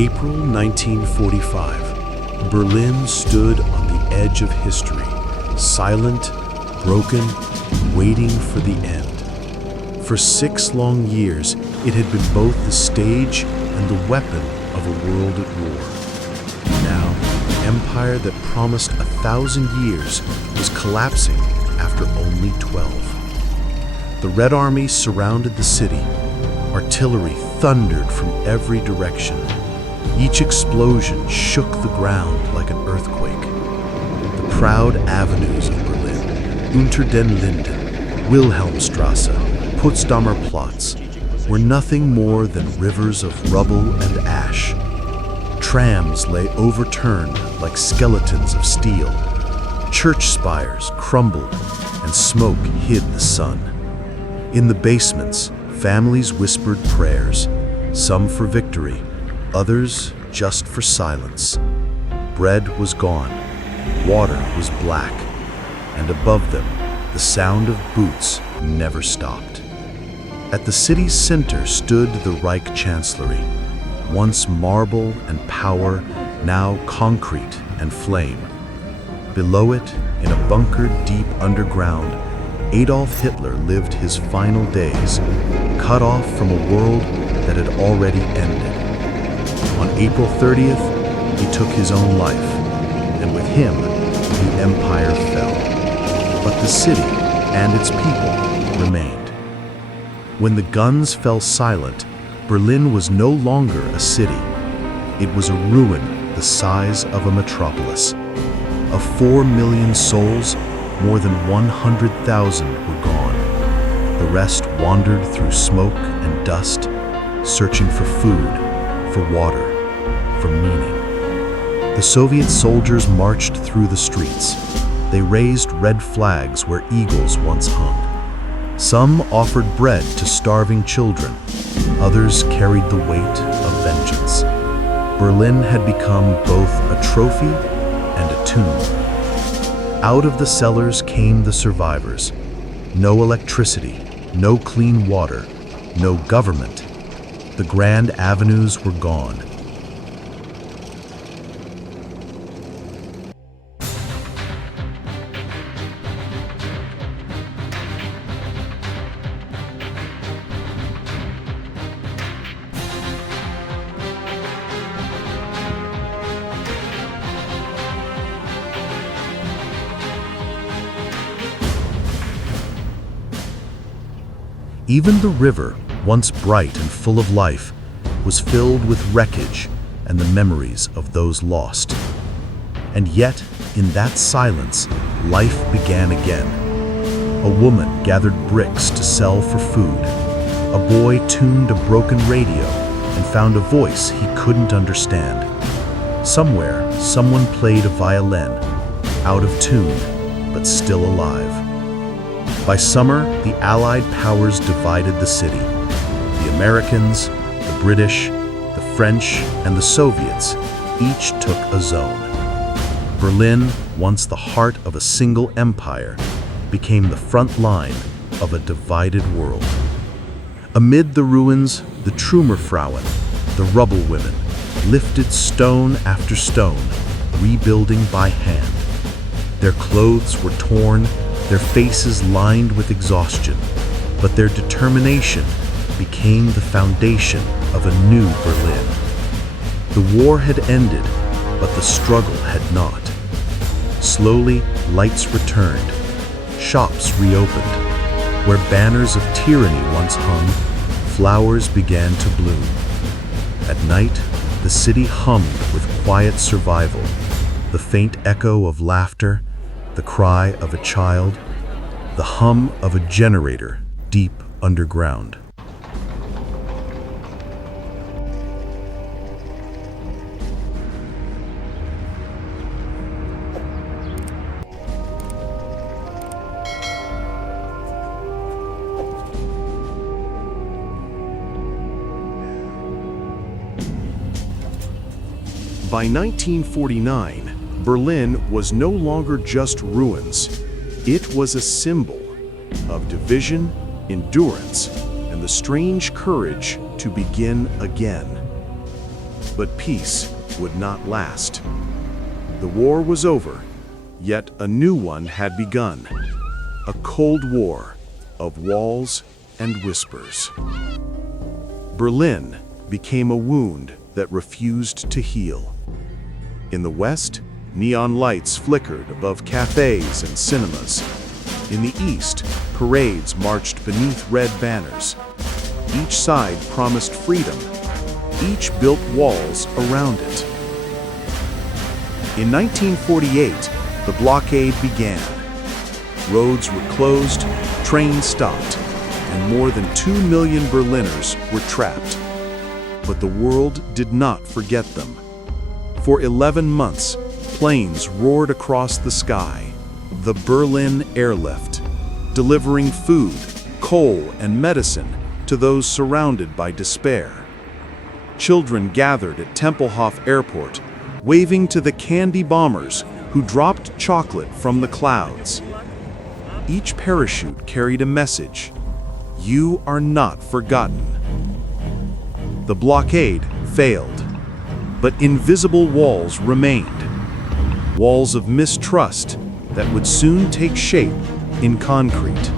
April 1945, Berlin stood on the edge of history, silent, broken, waiting for the end. For 6 long years, it had been both the stage and the weapon of a world at war. Now, the empire that promised 1,000 years was collapsing after only 12. The Red Army surrounded the city. Artillery thundered from every direction. Each explosion shook the ground like an earthquake. The proud avenues of Berlin, Unter den Linden, Wilhelmstrasse, Potsdamer Platz, were nothing more than rivers of rubble and ash. Trams lay overturned like skeletons of steel. Church spires crumbled, and smoke hid the sun. In the basements, families whispered prayers, some for victory, others just for silence. Bread was gone, water was black, and above them, the sound of boots never stopped. At the city's center stood the Reich Chancellery, once marble and power, now concrete and flame. Below it, in a bunker deep underground, Adolf Hitler lived his final days, cut off from a world that had already ended. On April 30th, he took his own life, and with him, the empire fell. But the city and its people remained. When the guns fell silent, Berlin was no longer a city. It was a ruin the size of a metropolis. Of 4 million souls, more than 100,000 were gone. The rest wandered through smoke and dust, searching for food, for water, for meaning. The Soviet soldiers marched through the streets. They raised red flags where eagles once hung. Some offered bread to starving children. Others carried the weight of vengeance. Berlin had become both a trophy and a tomb. Out of the cellars came the survivors. No electricity, no clean water, no government. The grand avenues were gone. Even the river, once bright and full of life, was filled with wreckage and the memories of those lost. And yet, in that silence, life began again. A woman gathered bricks to sell for food. A boy tuned a broken radio and found a voice he couldn't understand. Somewhere, someone played a violin, out of tune, but still alive. By summer, the Allied powers divided the city. The Americans, the British, the French, and the Soviets each took a zone. Berlin, once the heart of a single empire, became the front line of a divided world. Amid the ruins, the Trümmerfrauen, the rubble women, lifted stone after stone, rebuilding by hand. Their clothes were torn, their faces lined with exhaustion, but their determination became the foundation of a new Berlin. The war had ended, but the struggle had not. Slowly, lights returned. Shops reopened. Where banners of tyranny once hung, flowers began to bloom. At night, the city hummed with quiet survival, the faint echo of laughter, the cry of a child, the hum of a generator deep underground. By 1949, Berlin was no longer just ruins. It was a symbol of division, endurance, and the strange courage to begin again. But peace would not last. The war was over, yet a new one had begun. A Cold War of walls and whispers. Berlin became a wound that refused to heal. In the West, neon lights flickered above cafes and cinemas. In the East, parades marched beneath red banners. Each side promised freedom. Each built walls around it. In 1948, the blockade began. Roads were closed, trains stopped, and more than 2 million Berliners were trapped. But the world did not forget them. For 11 months, planes roared across the sky, the Berlin airlift, delivering food, coal, and medicine to those surrounded by despair. Children gathered at Tempelhof Airport, waving to the candy bombers who dropped chocolate from the clouds. Each parachute carried a message: you are not forgotten. The blockade failed, but invisible walls remained. Walls of mistrust that would soon take shape in concrete.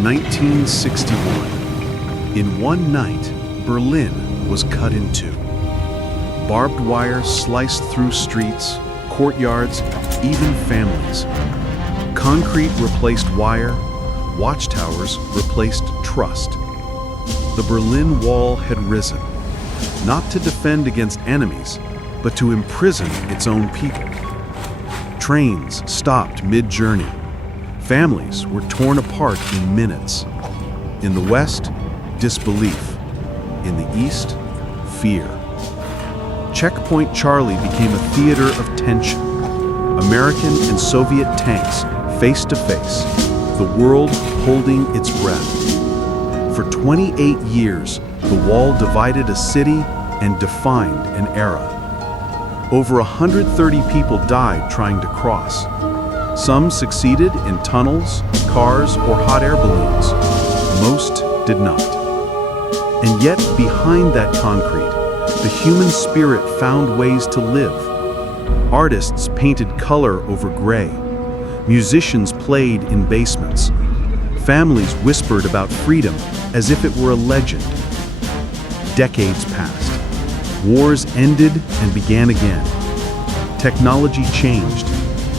(1961). In one night, Berlin was cut in two. Barbed wire sliced through streets, courtyards, even families. Concrete replaced wire, watchtowers replaced trust. The Berlin Wall had risen, not to defend against enemies, but to imprison its own people. Trains stopped mid-journey. Families were torn apart in minutes. In the West, disbelief. In the East, fear. Checkpoint Charlie became a theater of tension. American and Soviet tanks face to face, the world holding its breath. For 28 years, the wall divided a city and defined an era. Over 130 people died trying to cross. Some succeeded in tunnels, cars, or hot air balloons. Most did not. And yet, behind that concrete, the human spirit found ways to live. Artists painted color over gray. Musicians played in basements. Families whispered about freedom as if it were a legend. Decades passed. Wars ended and began again. Technology changed.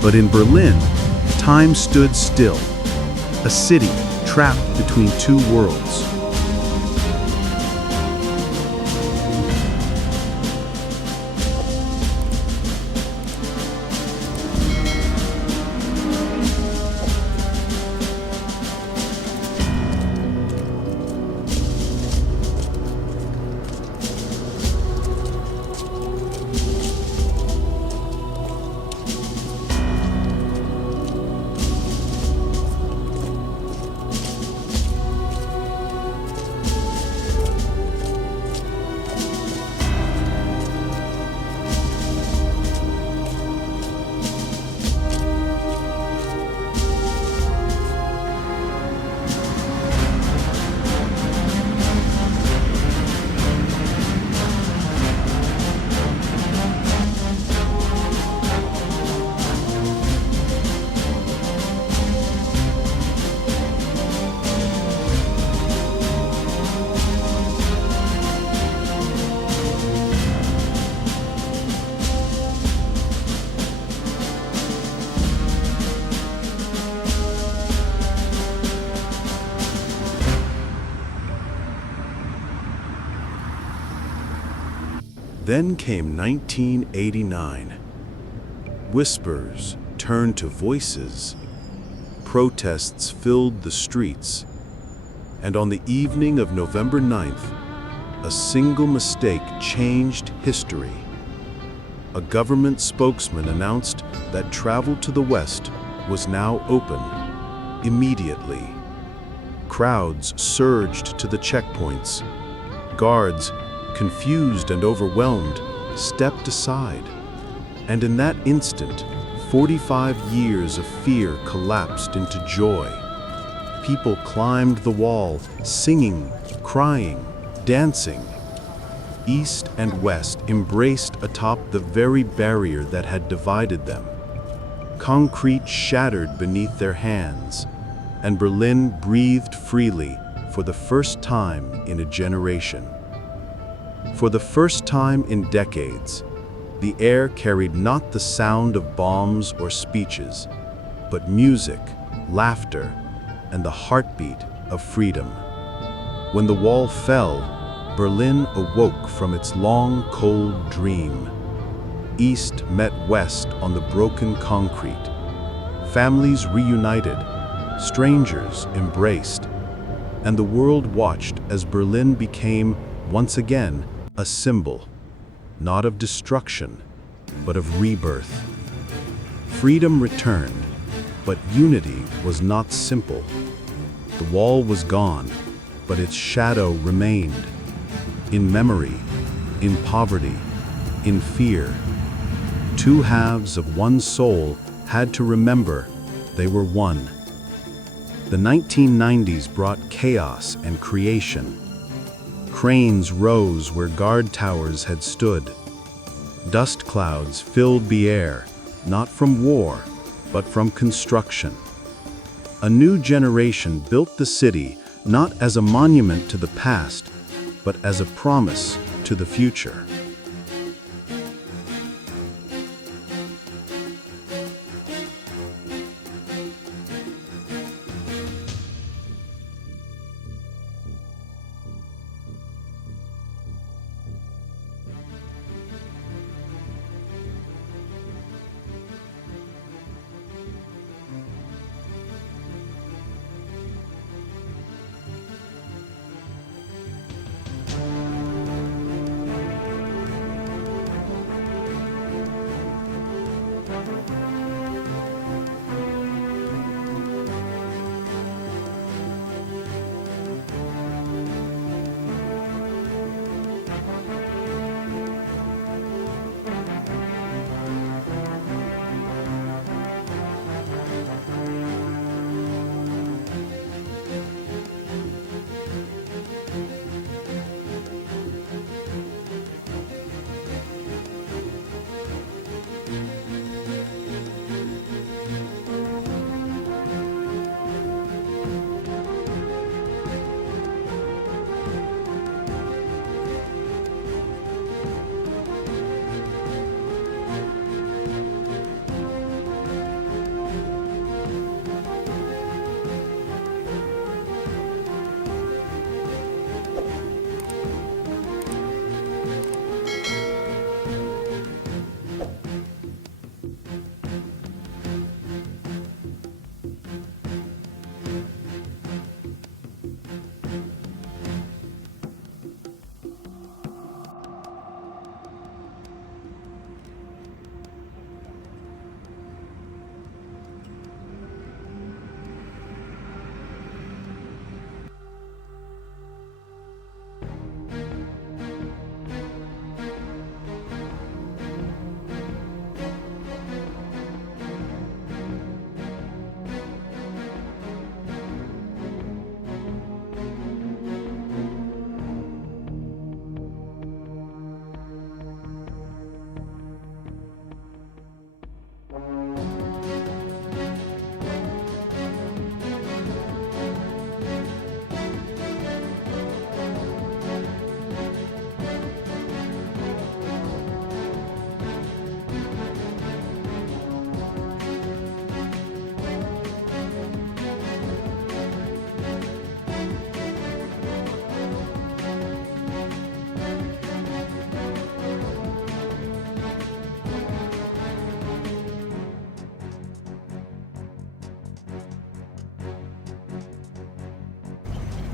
But in Berlin, time stood still. A city trapped between two worlds. Then came 1989. Whispers turned to voices. Protests filled the streets. And on the evening of November 9th, a single mistake changed history. A government spokesman announced that travel to the west was now open, immediately. Crowds surged to the checkpoints. Guards, confused and overwhelmed, stepped aside. And in that instant, 45 years of fear collapsed into joy. People climbed the wall, singing, crying, dancing. East and West embraced atop the very barrier that had divided them. Concrete shattered beneath their hands, and Berlin breathed freely for the first time in a generation. For the first time in decades, the air carried not the sound of bombs or speeches, but music, laughter, and the heartbeat of freedom. When the wall fell, Berlin awoke from its long, cold dream. East met West on the broken concrete. Families reunited, strangers embraced, and the world watched as Berlin became, once again, a symbol, not of destruction, but of rebirth. Freedom returned, but unity was not simple. The wall was gone, but its shadow remained. In memory, in poverty, in fear. Two halves of one soul had to remember they were one. The 1990s brought chaos and creation. Cranes rose where guard towers had stood. Dust clouds filled the air, not from war, but from construction. A new generation built the city not as a monument to the past, but as a promise to the future.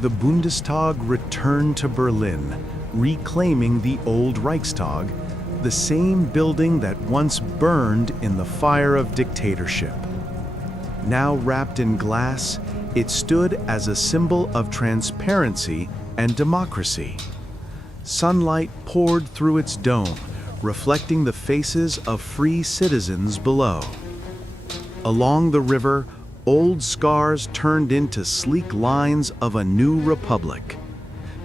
the Bundestag returned to Berlin, reclaiming the old Reichstag, the same building that once burned in the fire of dictatorship. Now wrapped in glass, it stood as a symbol of transparency and democracy. Sunlight poured through its dome, reflecting the faces of free citizens below. Along the river, old scars turned into sleek lines of a new republic.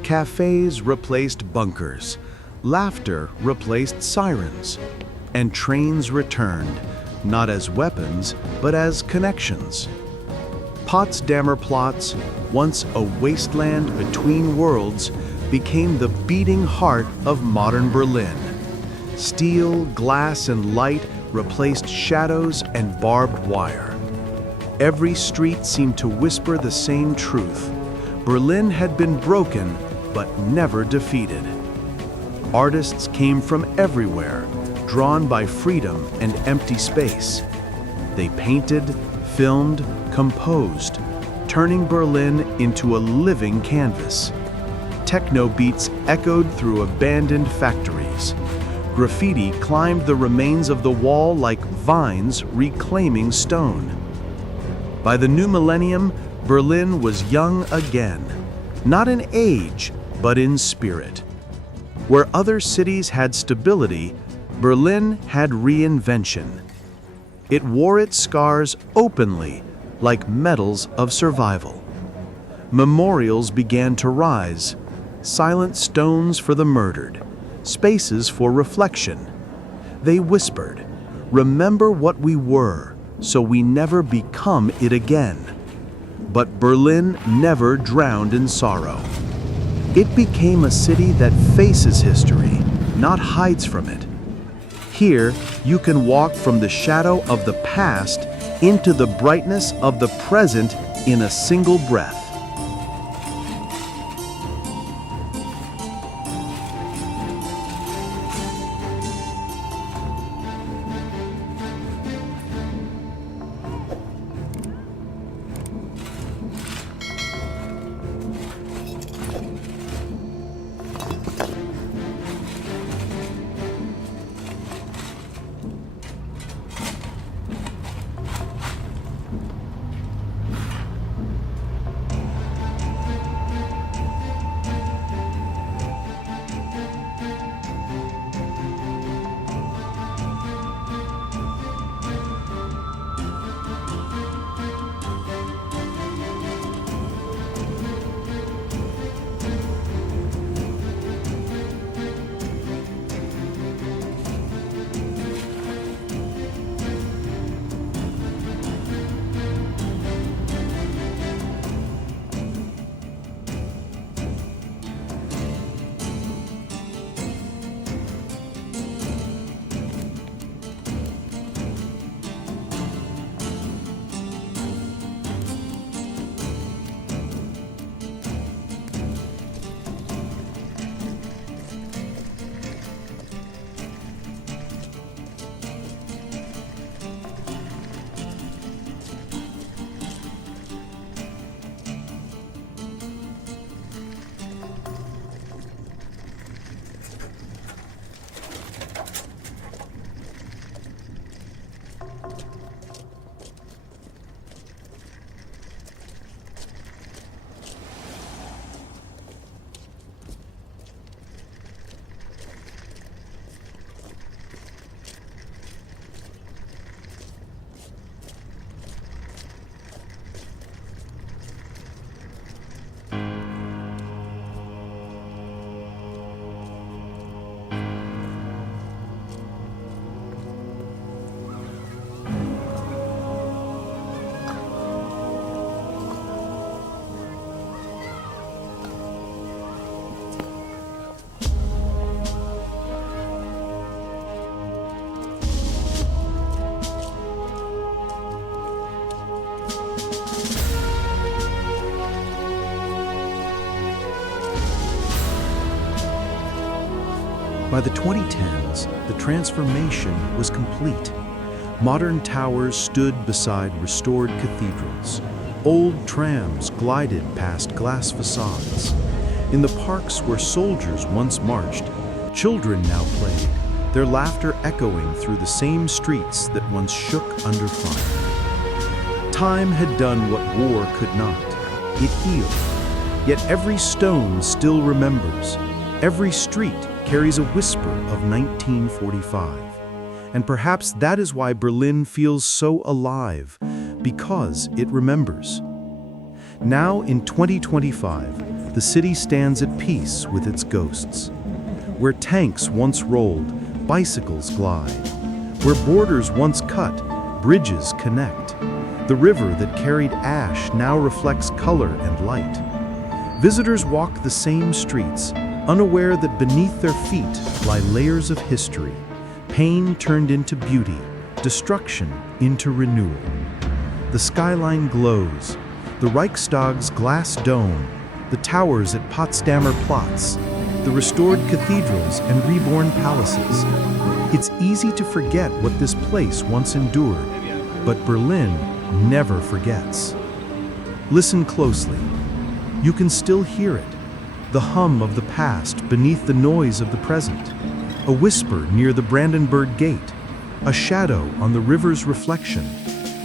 Cafes replaced bunkers, laughter replaced sirens, and trains returned, not as weapons, but as connections. Potsdamer Platz, once a wasteland between worlds, became the beating heart of modern Berlin. Steel, glass, and light replaced shadows and barbed wire. Every street seemed to whisper the same truth. Berlin had been broken, but never defeated. Artists came from everywhere, drawn by freedom and empty space. They painted, filmed, composed, turning Berlin into a living canvas. Techno beats echoed through abandoned factories. Graffiti climbed the remains of the wall like vines reclaiming stone. By the new millennium, Berlin was young again, not in age, but in spirit. Where other cities had stability, Berlin had reinvention. It wore its scars openly, like medals of survival. Memorials began to rise, silent stones for the murdered, spaces for reflection. They whispered, "Remember what we were, so we never become it again." But Berlin never drowned in sorrow. It became a city that faces history, not hides from it. Here, you can walk from the shadow of the past into the brightness of the present in a single breath. By the 2010s, the transformation was complete. Modern towers stood beside restored cathedrals. Old trams glided past glass facades. In the parks where soldiers once marched, children now played, their laughter echoing through the same streets that once shook under fire. Time had done what war could not. It healed. Yet every stone still remembers. Every street carries a whisper of 1945. And perhaps that is why Berlin feels so alive, because it remembers. Now in 2025, the city stands at peace with its ghosts. Where tanks once rolled, bicycles glide. Where borders once cut, bridges connect. The river that carried ash now reflects color and light. Visitors walk the same streets, unaware that beneath their feet lie layers of history, pain turned into beauty, destruction into renewal. The skyline glows, the Reichstag's glass dome, the towers at Potsdamer Platz, the restored cathedrals and reborn palaces. It's easy to forget what this place once endured, but Berlin never forgets. Listen closely. You can still hear it, the hum of the past beneath the noise of the present, a whisper near the Brandenburg Gate, a shadow on the river's reflection,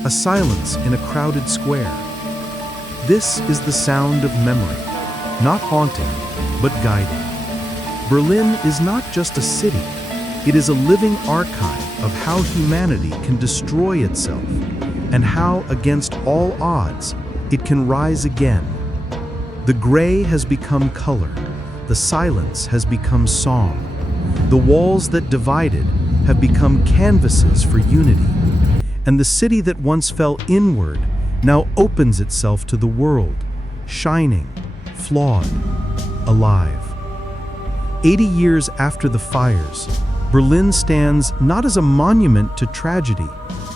a silence in a crowded square. This is the sound of memory, not haunting, but guiding. Berlin is not just a city, it is a living archive of how humanity can destroy itself, and how, against all odds, it can rise again. The gray has become color, the silence has become song. The walls that divided have become canvases for unity, and the city that once fell inward now opens itself to the world, shining, flawed, alive. 80 years after the fires, Berlin stands not as a monument to tragedy,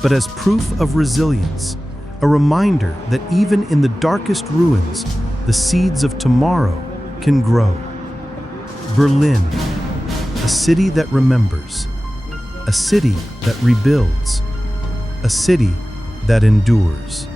but as proof of resilience, a reminder that even in the darkest ruins, the seeds of tomorrow can grow. Berlin, a city that remembers, a city that rebuilds, a city that endures.